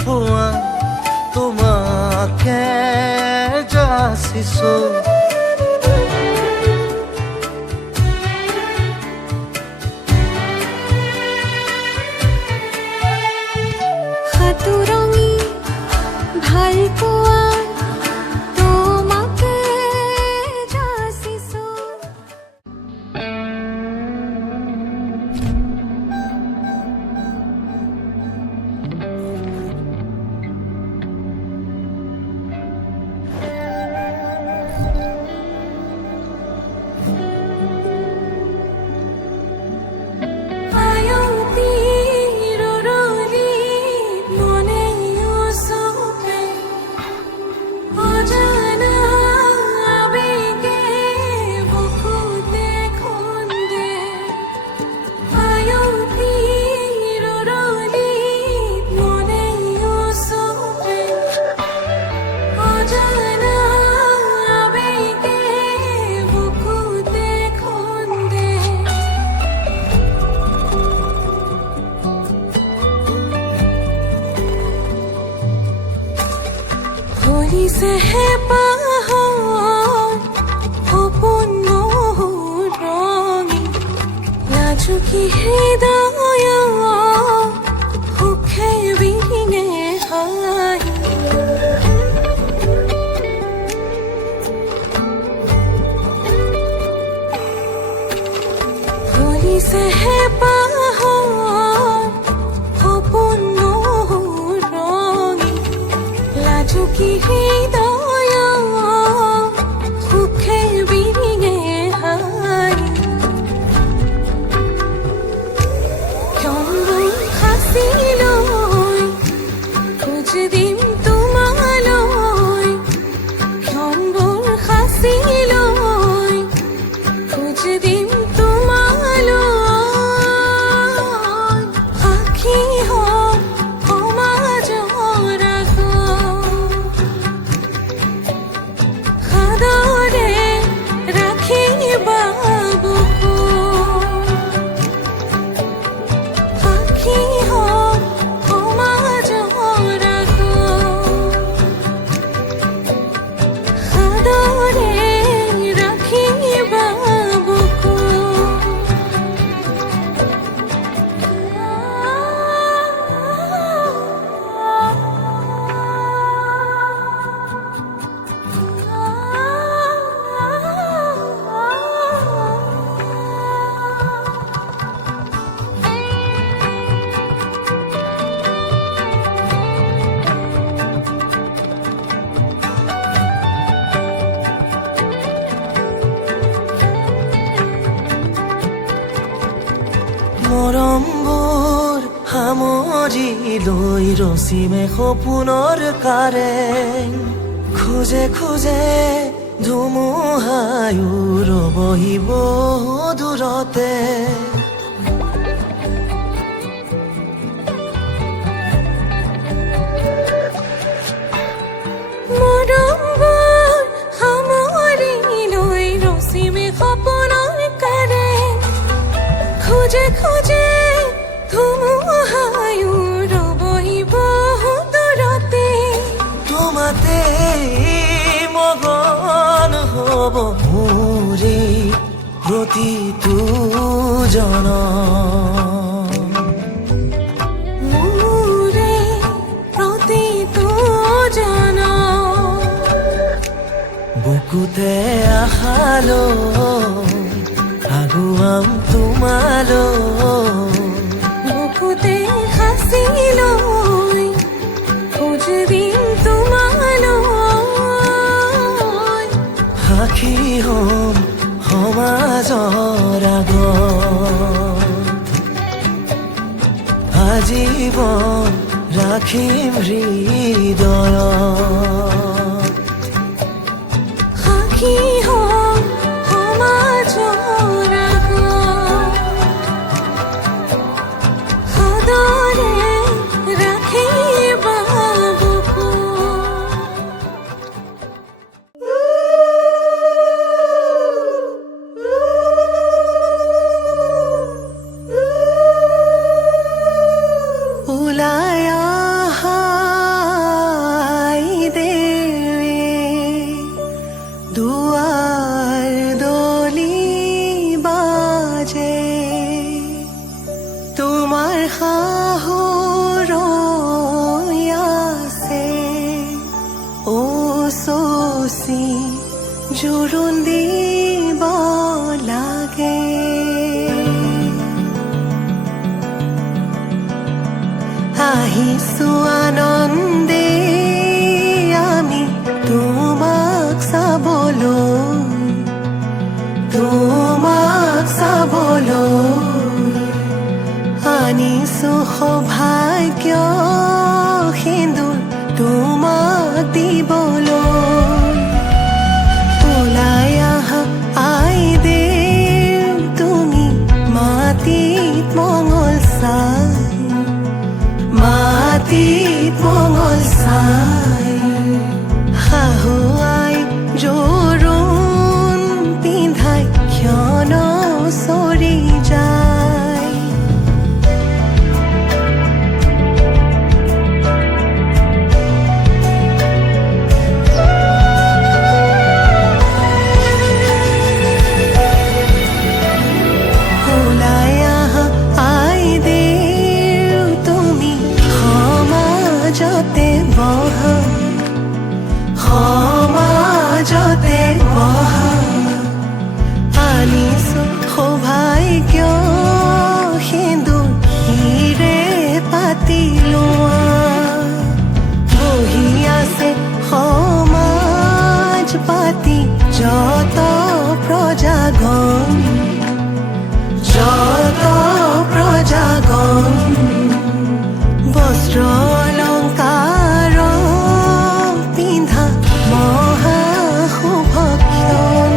পোৱা তোমাকে যাচিছো সাতুৰঙি ভাল পোৱা তোমাকে যাচিছো ভুলিছেহে পাহৰ সপোন ৰঙি লাজুকী হৃদয় সুখে বিনে হাঁহি ভুলিছেহে পাহৰ সপোন ৰঙি লাজুকী হৃদয় সুখে বিৰিঙে হাঁহি ক্ষণবোৰ সাঁচি লৈ খোজ দিম তোমালৈ ক্ষণবোৰ সাঁচি লৈ খোজ দিম তোমালৈ সাক্ষী হম সমাজৰ আগত সাদৰে ৰাখিবা বুকুত সাক্ষী হম সমাজৰ আগত সাদৰে ৰাখিবা মৰমবোৰ সামৰি লৈ ৰচিমে সপোনৰ কাৰেং খোজে খোজে ধুমুহায়ো ৰবহিব দূৰতে মৰমবোৰ সামৰি লৈ ৰচিমে সপোনৰ কাৰেং খোজে খোজে ধুমুহায়ো ৰবহিব দূৰতে তোমাতে মগন হ'ব মোৰে প্ৰতিটো জনম মোৰে প্ৰতিটো জনম বুকুতে আশালৈ আগুৱাম তোমালৈ বুকুতে সাঁচি লৈ খোজ দিম তোমালৈ সাক্ষী হম সমাজৰ আগত আজীৱন ৰাখিম হৃদয়ত সাক্ষী হম সমাজৰ আগত সাদৰে ৰাখিবা বুকুত ওলাই আহা জোৰোণ দিব লাগে। আহিছো আনন্দে আমি তোমাক চাবলৈ, তোমাক চাবলৈ। আনিছো সৌভাগ্য সিন্দুৰ তোমাক দিবলৈ। ওলাই আহা আই দেৱ তুমি মাটিত মঙল চাই, মাটিত মঙল চাই। শাহুৱাই জোৰোণ পিন্ধাই ক্ষণ চৰি যায়। ওলাই আহা আই দেৱ তুমি সমাজতে বহা, সমাজতে বহা। আনিছো সৌভাগ্য সিন্দুৰ হিৰে পাতি লোৱা। বহি আছে সমাজ পাতি যত প্ৰজাগণ, যত প্ৰজাগণ। বস্ত্ৰ অলংকাৰ পিন্ধা মহা শুভক্ষণ।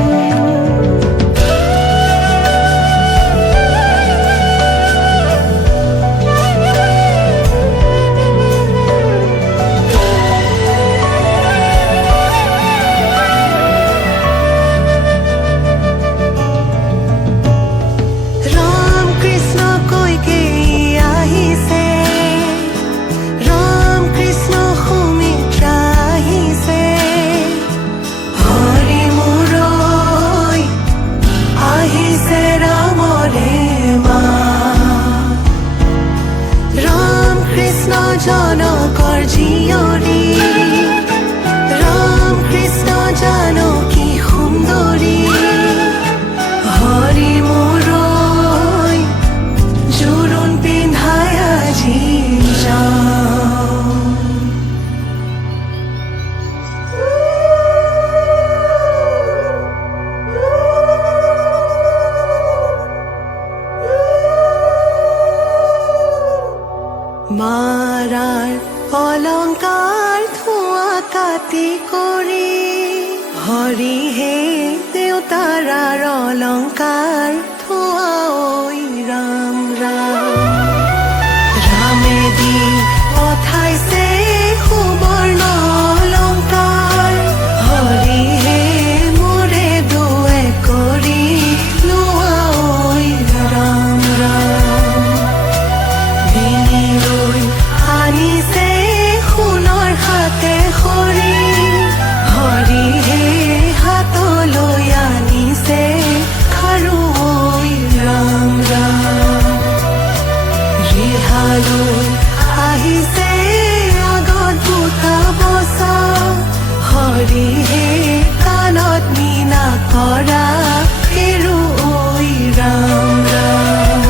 ৰাম কৃষ্ণ কৈকে আহিছে, ৰাম কৃষ্ণ সুমিত্ৰা আহিছে। হৰি মূৰৈ আহিছে ৰামৰে মা। ৰাম কৃষ্ণ জনকৰ জীয়ৰী, ৰাম কৃষ্ণ জানকী সুন্দৰী। হৰি মূৰৈ জোৰোণ পিন্ধাই আজি যাওঁ। মাৰাৰ অলংকাৰ ধোঁৱা কাটি কৰি, হৰিহে দেউতাৰাৰ অলংকাৰ ধোঁৱা ঐ ৰাম ৰাম। ৰামেদি পঠাইছে সুবৰ্ণ অলংকাৰ, হৰিহে মোৰে দুৱে কৰি লোৱা ঐ ৰাম ৰাম। ডিঙিলৈ আনিছে সোণৰ হাতে খৰি, হৰিহে হাতলৈ আনিছে খাৰু ঐ ৰাম ৰাম। ৰিহালৈ আহিছে আগত বুটা বচা, হৰিহে কাণত মীনা কৰা হেৰু ঐ ৰাম ৰাম।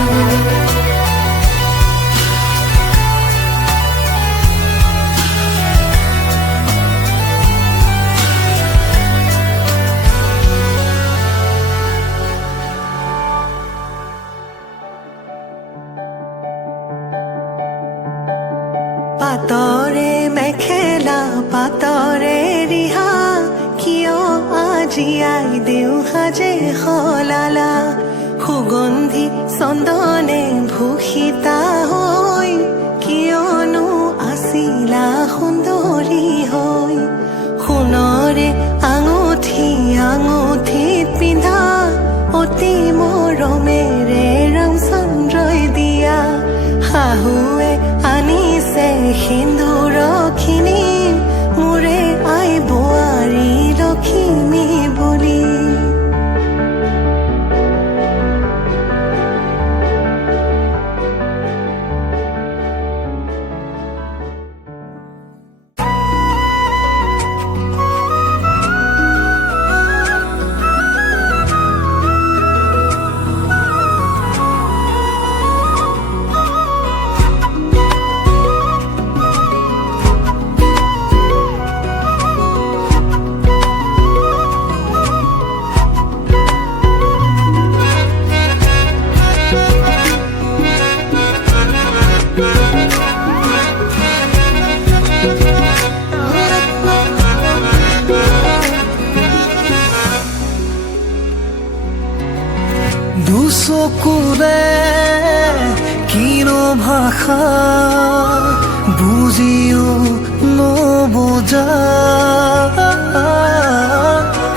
পাতৰে মেখেলা পাতৰে ৰিহা, কিয় আজি আই দেউ সাজে সলালা। সুগন্ধি চন্দনে ভূষিতা হৈ, কিয়নো আছিলা সুন্দৰী হৈ। সোণৰে আঙুঠি আঙুঠিত পিন্ধা, অতি মৰমেৰে ৰামচন্দ্ৰই দিয়া। শাহুৱে আনিছে সিন্দুৰখিনি, মোৰে আই বোৱাৰী লখিমী বুলি। চকুৰে কিনো ভাষা বুজিও নুবুজা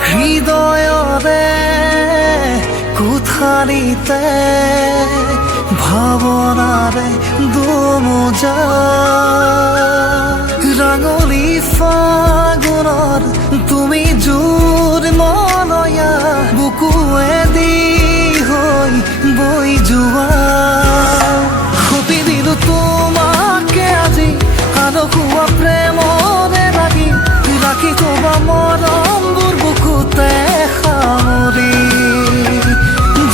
হৃদয়ৰে কোঠালিতে ভাৱনাৰে দুমোজা ৰাঙলী ফাগুনৰ তুমি জোৰ মলয়া বুকুৱেদি হৈ বৈ যোৱা সপি দিলো তোমাকে আজি আলসুৱা প্ৰেমৰে লাগি ৰাখি থবা মৰমবোৰ বুকুতে সামৰি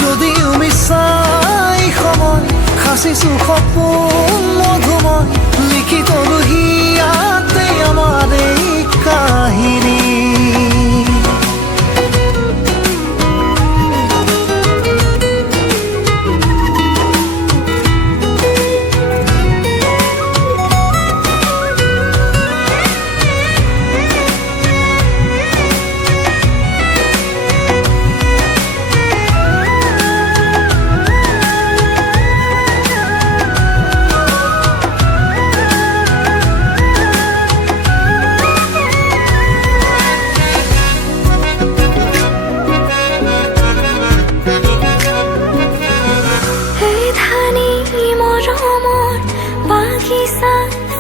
যদিও মিছাই সময় সাঁচিছো সপোন মধুময় লিখি তলো হিয়াতে আমাৰ এই কাহিনী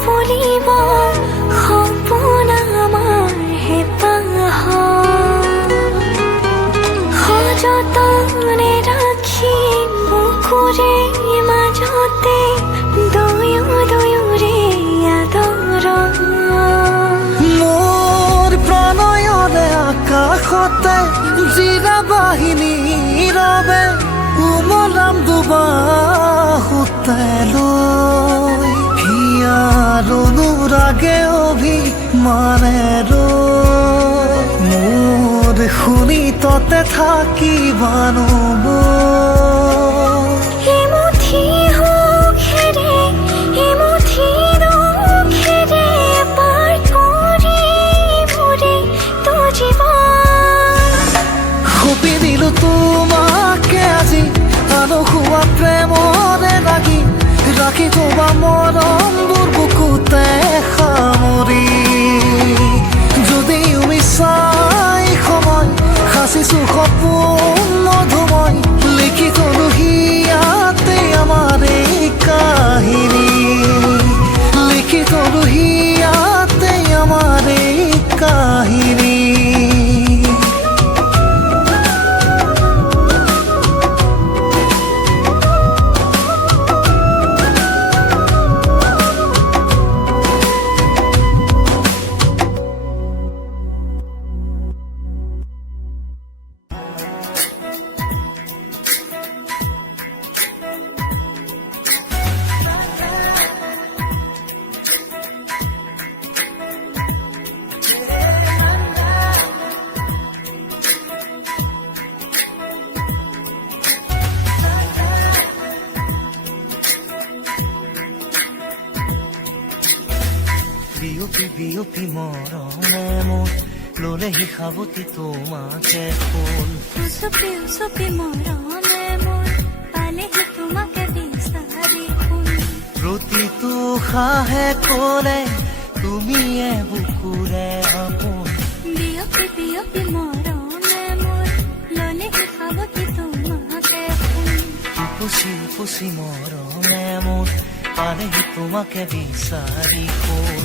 ফুলিব সপোন আমাৰ হেঁপাহ সযতনে ৰাখি বুকুৰে মাজতে দুয়োৰে আদৰ মোৰ প্ৰণয়ৰে আকাশতে জিৰা বাহিনী ৰবে উমলাম দুবাহুতে লৈ হিয়াৰ অনুৰাগে অভিমানে মোৰ শুনি ততে থাকিবানো এমুঠি সুখেৰে এমুঠি দুখেৰে পাৰ কৰিবৰে তো জীৱন সপি দিলো তোমাকে আজি আলসুৱা প্ৰেমৰে লাগি ৰাখি থবা মৰমবোৰ বুকুতে সামৰি যদিও মিছাই সময় সাঁচিছো সপোন মধুময় লিখি থলো হিয়াতে আমাৰ এই কাহিনী লিখি থলো হিয়াতে আমাৰ এই কাহিনী বিয়পি বিয়পি মৰমে মোৰ ললেহি সাৱতি তোমাকে ফুল উচপি উচপি মৰমে মোৰ পালেহি তোমাকে বিচাৰি ফুল প্ৰতিটো সাহে ক'লে তুমিয়ে বুকুৰে আপোন বিয়পি বিয়পি মৰমে মোৰ ললেহি সাৱতি তোমাকে ফুল উপচি উপচি মৰমে মোৰ পালেহি তোমাকে বিচাৰি ফুল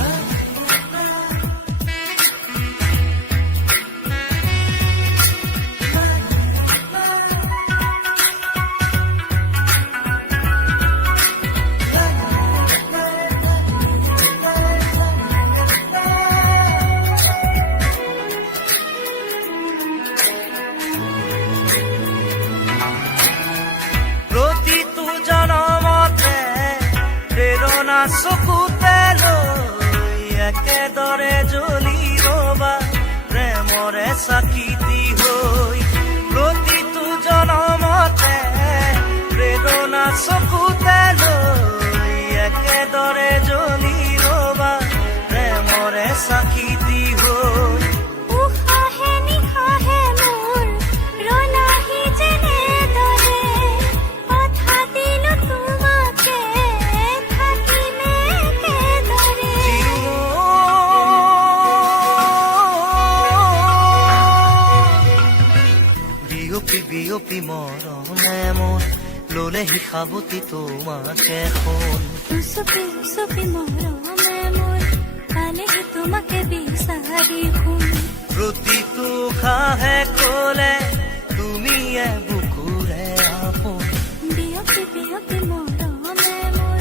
চকুতে লৈ একেদৰে জ্বলিব বা প্ৰেমৰে চাকিতি হৈ প্ৰতিটো জনমতে প্ৰেৰণা চকুতে লৈ একেদৰে জ্বলিব বা প্ৰেমৰে চাকিতি হৈ উশাহে নিশাহে মোৰ ৰনাহি যেনেদৰে ললে হিসাবতি তোমাকে শুন চুপি চুপি মৰমে মোৰ পালেহি তোমাকে বিচাৰি শুন প্ৰতিটো খাহে ক'লে তুমিয়ে বুকুৰে আপোন বিয়পি বিয়পি মৰমে মোৰ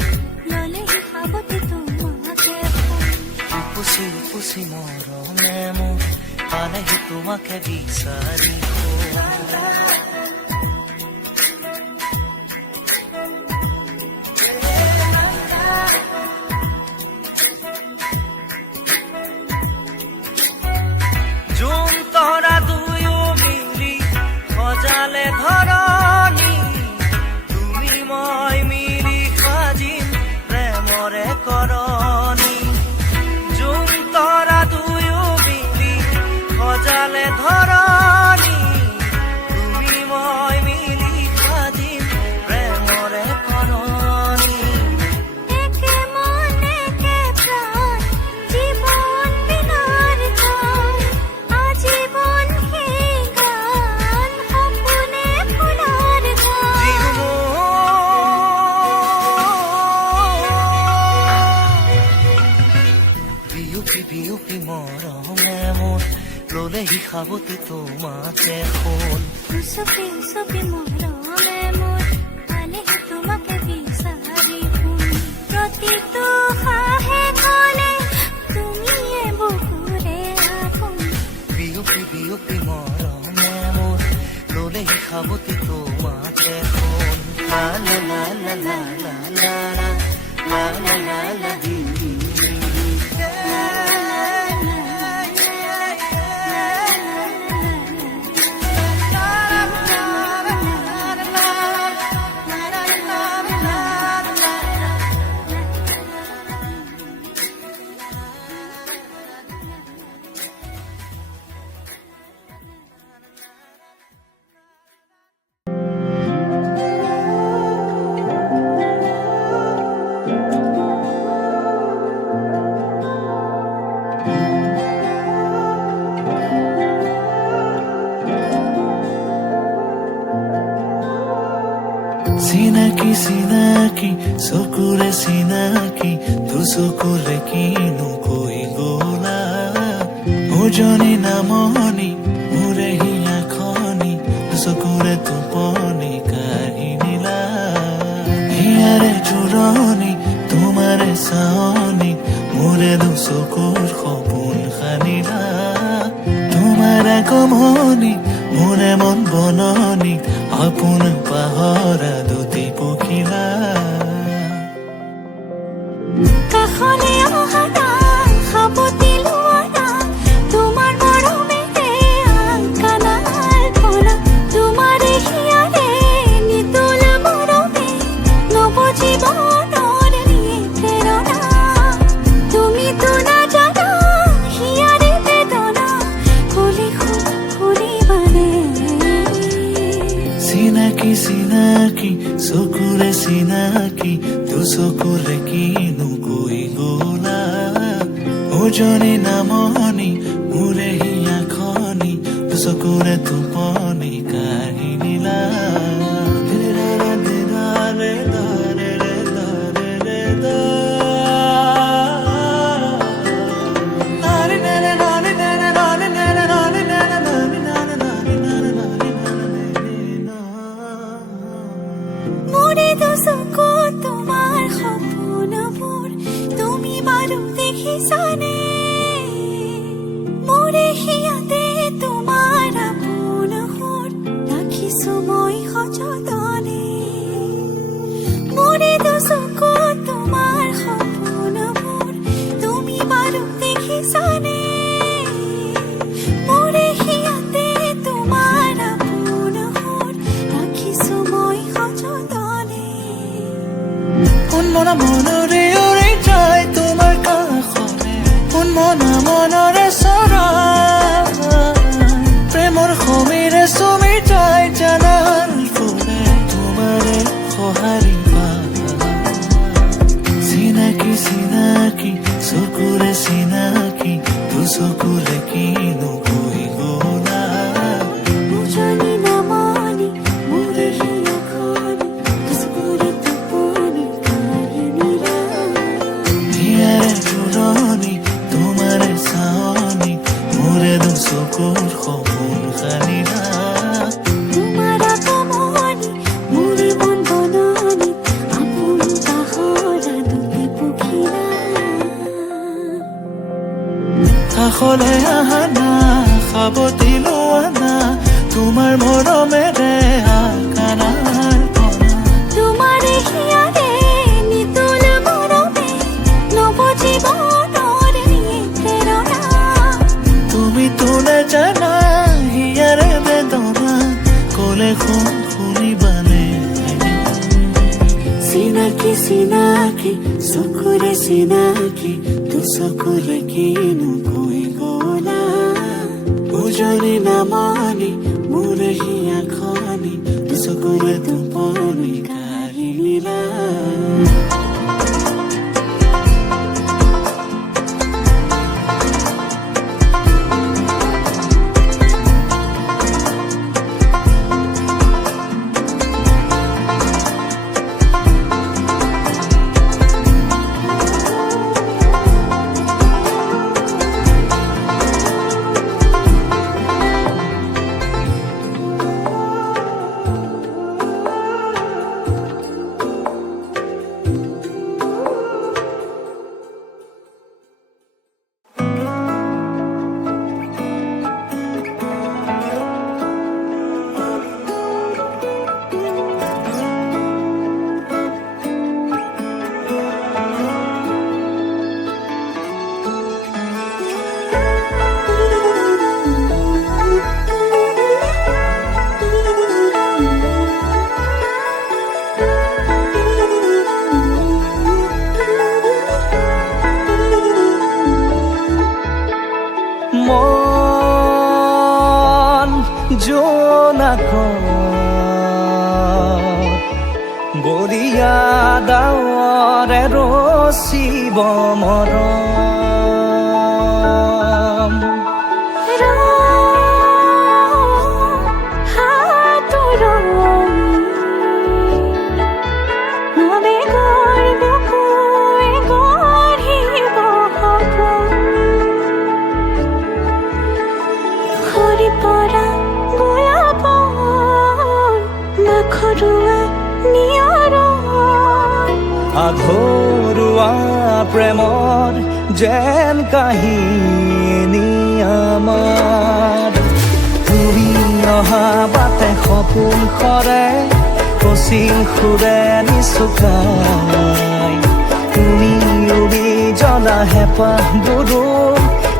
ললেহি সাৱটি তোমাকে শুন উপচি উপচি মৰমে মোৰ পালেহি তোমাকে বিচাৰি শুন জোন তৰা দুয়ো মিলি সজালে ধৰণী তুমি মই মিলি সাজিম প্ৰেমৰে কৰণী জোন তৰা দুয়ো মিলি সজালে ধৰণী তুমি মই মিলি সাজিম প্ৰেমৰে কৰণী একে মন একে প্ৰাণ জীৱন বিনাৰ গান আজীৱন সেই গান সপোনে ফুলৰ গান বিয়পি বিয়পি মৰমে মোৰ ললে হিসাবতি তোমাকে শুন চুপি চুপি মৰমে মোৰ পালেহি তোমাকে বিচাৰি শুন প্ৰতিটো সাহে ক'লে তুমিয়ে বুকুৰে আপোন বিয়পি বিয়পি মৰমে মোৰ ললে হিসাবতি তোমাকে শুন লা লা লা লা লা লা লা লা লা লা লা চিনাকি চিনাকি চকুৰে চিনাকি তোৰ চকুলে কিনো কৈ গলা ওজনী নামনি মোৰে হিয়া খনি তোৰ চকুৰে টোপনি কাঢ়ি নিলা হিয়াৰে জোৰণি তোমাৰে চাৱনি মোৰে দুচকুৰ সপোন সানিলা তোমাৰে কমনি মোৰে মন বননি আপোন পাহৰা দুটি পখিলা কাষলে অহা নাই সাৱটি লোৱা নাই তোমাৰ মৰমেৰে আংকানা আলপনা তোমাৰে হিয়াৰে নিতোল মৰমে নৱজীৱনৰ প্ৰেৰণা তুমিতো নাজানা হিয়াৰে বেদনা কলি শুনিবানে চিনাকি চিনাকি চকুৰে চিনাকি তোৰ চকুলে কিনো কৈ গলা ওজনী নামনি মোৰে হিয়া খনি তোৰ চকুৰে টোপনি কাঢ়ি নিলা মোৰে দুচকু তোমাৰ সপোনবোৰ তুমি বাৰু দেখিছানে মোৰে হিয়াতে তোমাৰ আপোন সুৰ ৰাখিছো মই সযতনে মোৰে দুচকু তোমাৰ সপোনবোৰ তুমি বাৰু দেখিছানে মোৰে হিয়াতে তোমাৰ আপোন সুৰ ৰাখিছো মই সযতনে কোন মনা মনৰে উৰি যায় তোমাৰ কাষলে কোন মনা মনৰে চৰা প্ৰেমৰ সমীৰে চুমি যায় জানাল ফুলে তোমাৰে সঁহাৰি চিনাকি চিনাকি চকুৰে চিনাকি তোৰ চকুলে কিনো কৈ গলা উজনি নামনি মোৰে হিয়া খনি চকুৰ সপোন সানিলা তোমাৰ আগমনি মোৰ মন বননি আপোন পাহৰা দুটি পখিলা কাষলে আহানা সাৱটি লোৱানা তোমাৰ মৰমেৰে আকানাৰ পৰা তোমাৰ হিয়াৰে নিতুল মৰমে নৱজীৱনৰ নিয়ে প্ৰেৰণা তুমি তোলে জানা হিয়াৰে বেদনা ক'লে শুনিবানে চিনাকি চিনাকি চকুৰে চিনাকি দুচকুৰে কিনো কৈ গলা উজনি নামনি মোৰ হিয়া খনি দুচকুৰে টোপনি কাঢ়ি নিলা মন জোনাক বৰিয়া ডাৱৰে ৰচিব মৰম আঘৰুৱা প্ৰেমৰ যেন কাহিনী আমাৰ তুমি অহা বাটে সপোন সৰে কচিং সুৰে নিচুকাই তুমি উৰি জ্বলা হেঁপাহবোৰো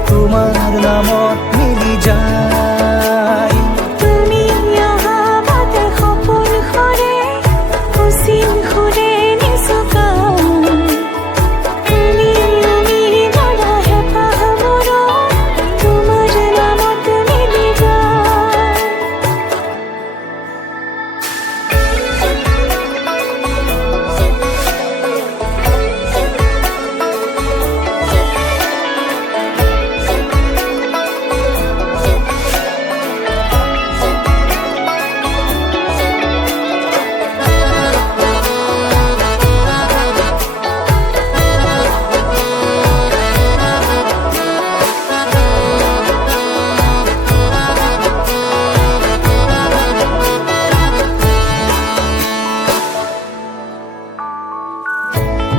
তোমাৰ নামত মিলি যায় তুমি অহা বাটে সপোন সৰে কচিং সুৰে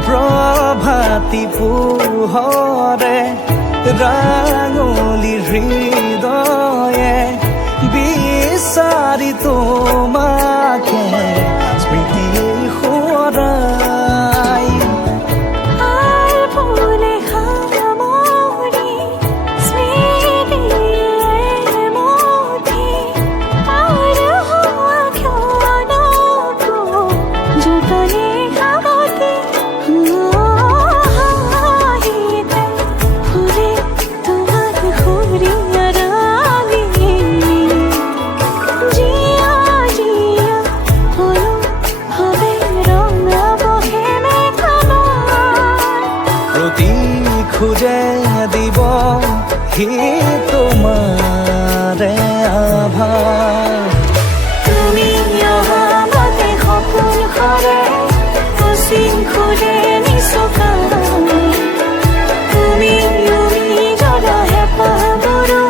প্ৰভাতী পোহৰে ৰাঙলী হৃদয়ে বিচাৰি তোমাকে স্মৃতি সোঁৱৰাই খুঁজে দিব সি তোমাৰে আভাস তুমি অহা বাটে সপোন সৰে কচিং সুৰে নিচুকাই তুমি উৰি জ্বলা হেঁপাহবোৰো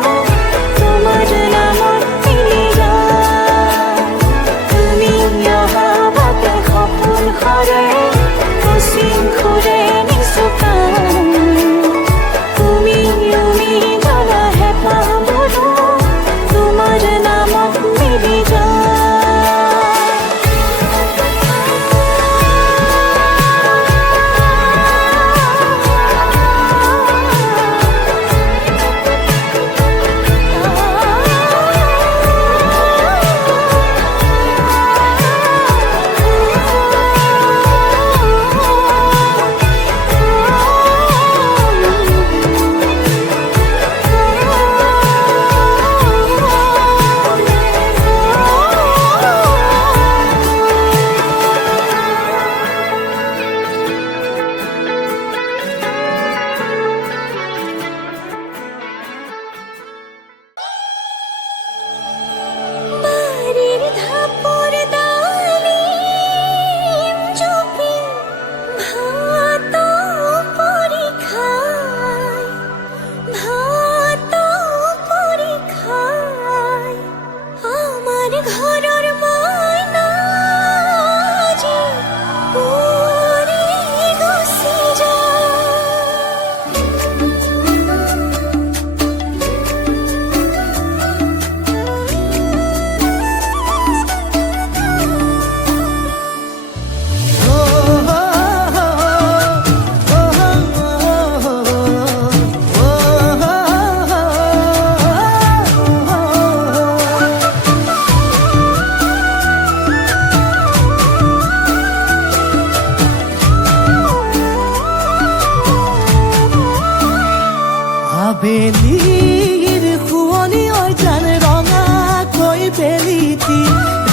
আবেলিৰ শুৱনি হৈ জান ৰঙাকৈ বেলিটি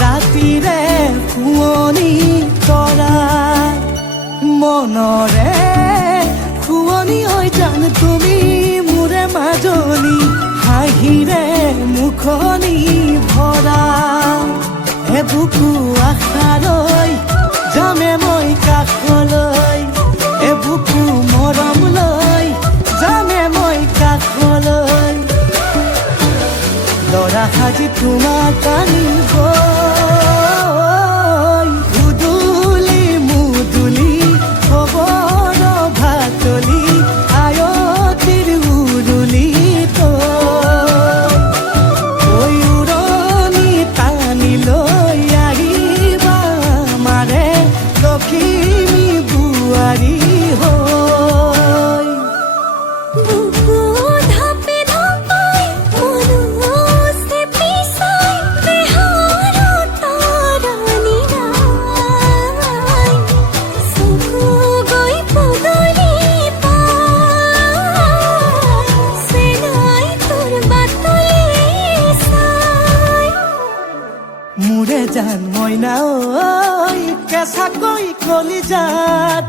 ৰাতিৰে শুৱনি তৰা মনৰে শুৱনি হৈ জান তুমি মোৰে মাজনী হাঁহিৰে মুখনি ভৰা এবুকু আশালৈ যামে মই কাষলৈ এবুকু মৰম লৈ যামে মই কাষলৈ লৰা সাজি তোমাক আনিব উদুলি মুদুলি খবৰ ভাতলি আয়তিৰ উৰুলি তই উৰণি টানি লৈ আহিবা মাৰে লখিমী বোৱাৰী হৈ বুকু ধাপে ধাপাই মনো চেপি চাই বেহাৰৰ তৰণি নাই চকু গৈ পদূলি পাই চেনাই তোৰ বাটলি চাই মোৰে জান মইনা ঐ কেঁচাকৈ কলিজাত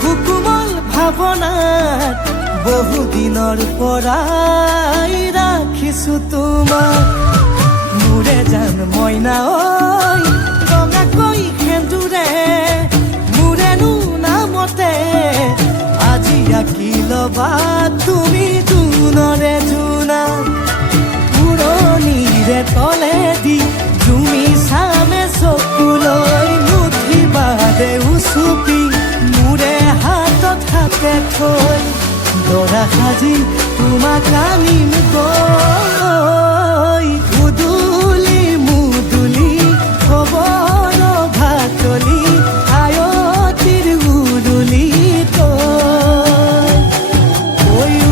সুকুমল ভাৱনাত বহুদিনৰ পৰাই ৰাখিছো তোমাক মোৰে জান মইনা ঐ ৰঙাকৈ সেন্দুৰে মোৰেনো নামতে আজি আঁকি ল'বা তুমি জোনৰে জোনা পুৰণিৰে তলেদি জুমি চামে চকুলৈ নুঠিবা দে উচুপি মোৰে হাতত হাতে থৈ দৰা সাজি তোমাক আনিম গৈ উদুলি মুদুলি খবৰ ভাতলি আয়তিৰ উৰুলি তই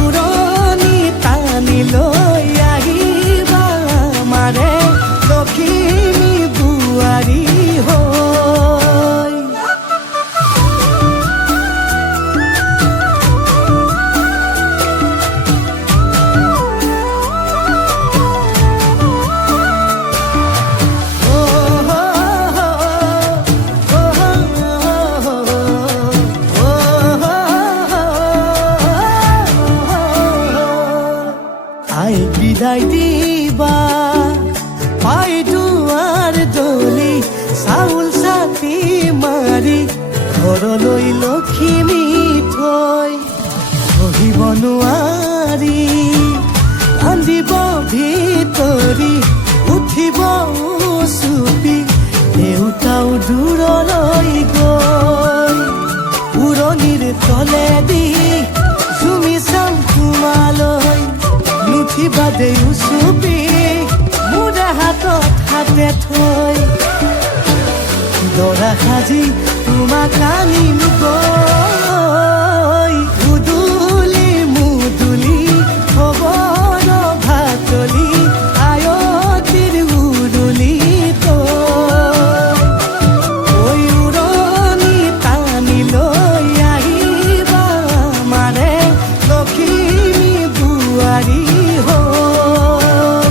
উৰণি টানি লৈ আহিবা মাৰে লখিমী বোৱাৰী হৈ আই বিদায় দিবা পাই দুৱাৰ দলি চাউল চাতি মাৰি ঘৰলৈ লখিমী থৈ সহিব নোৱাৰি কান্দিব ভিতৰি উঠিব চুপি দেউতাও দূৰলৈ গৈ পুৰণিৰ তলেদি জুমি চাম তোমালৈ নুঠিবা দেউ চুপি মোৰে হাতত হাতে থৈ দৰা সাজি তোমাক আনিম গৈ উদুলি মুদুলি খবৰ ভাতলি আয়তিৰ উৰুলি তই উৰণি টানি লৈ আহিবা মাৰে লখিমী বোৱাৰী হৈ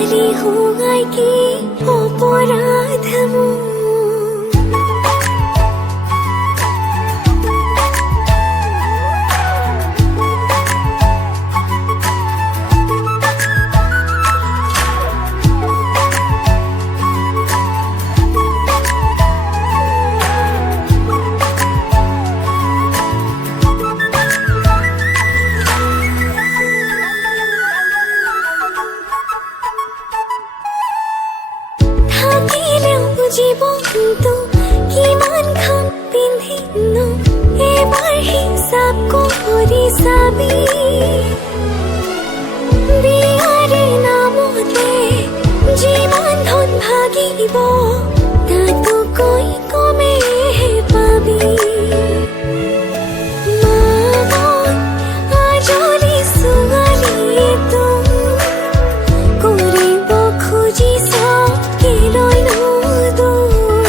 ছোৱালী হোৱাই কি অপৰাধ মোৰ থাকিলেও জীৱনটো কিমান খাম পিন্ধিনো এবাৰ হিচাপ কৰি চাবি বিয়াৰে নামতে যিমান ধন ভাগিব তাতোকৈ কমেহে পাবি মামন আজলি ছোৱালীটো কৰিব খুজিছ কেলৈ নদূৰ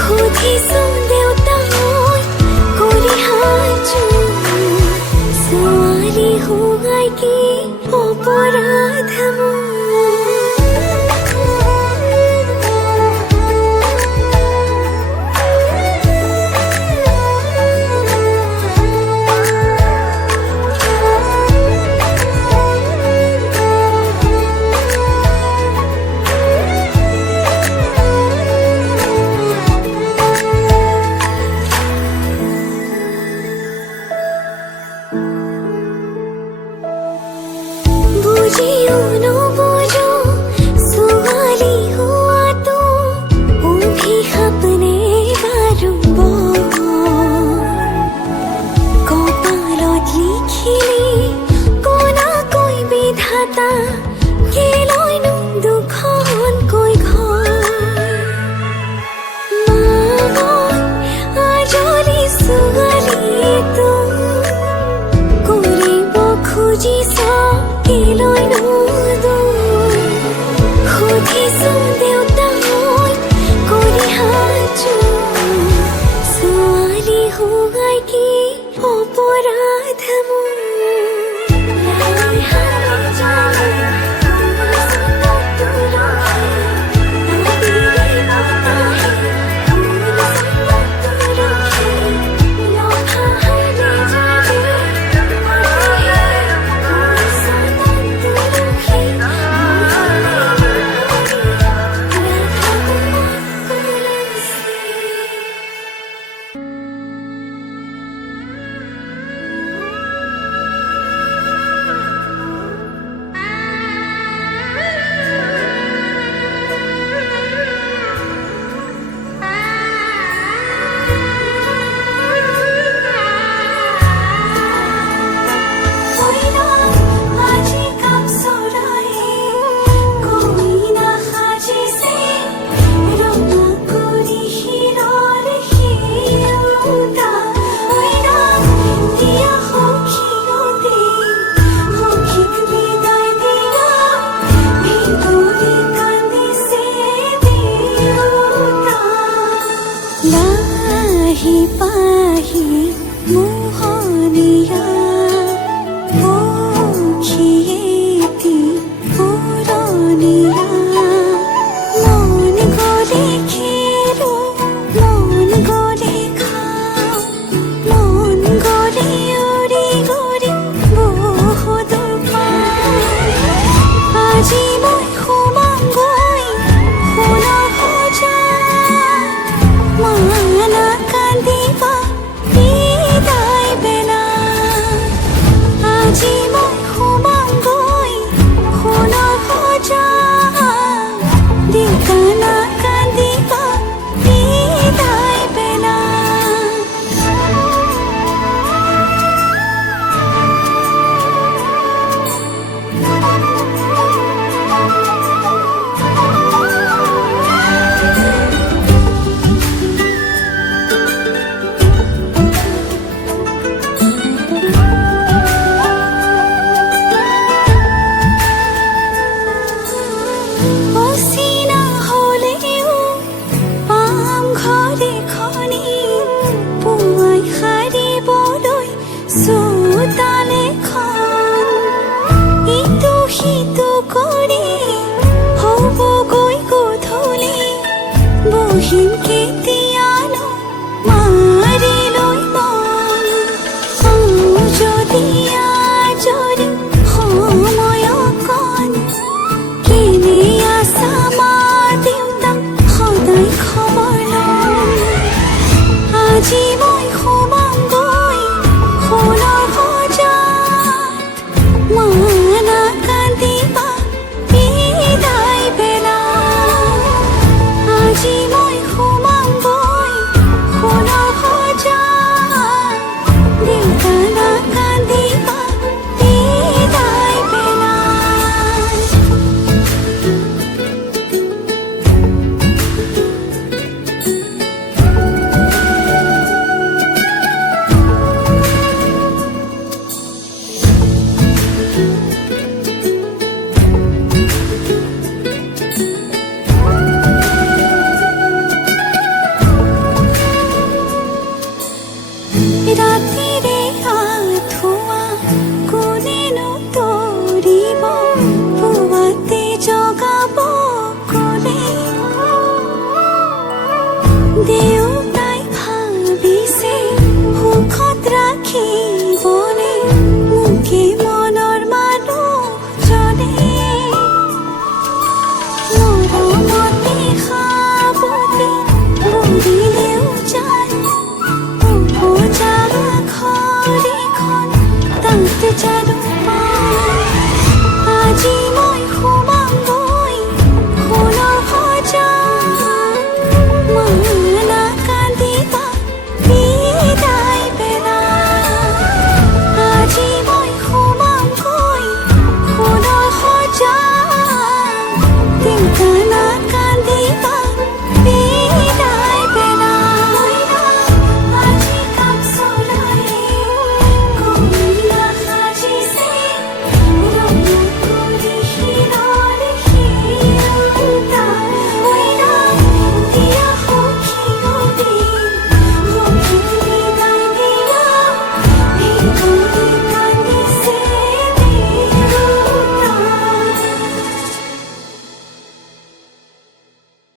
সুধিছো দেউতাই কৰি সাজু ছোৱালী হোৱাই কি অপৰাধ মোৰ থাকিম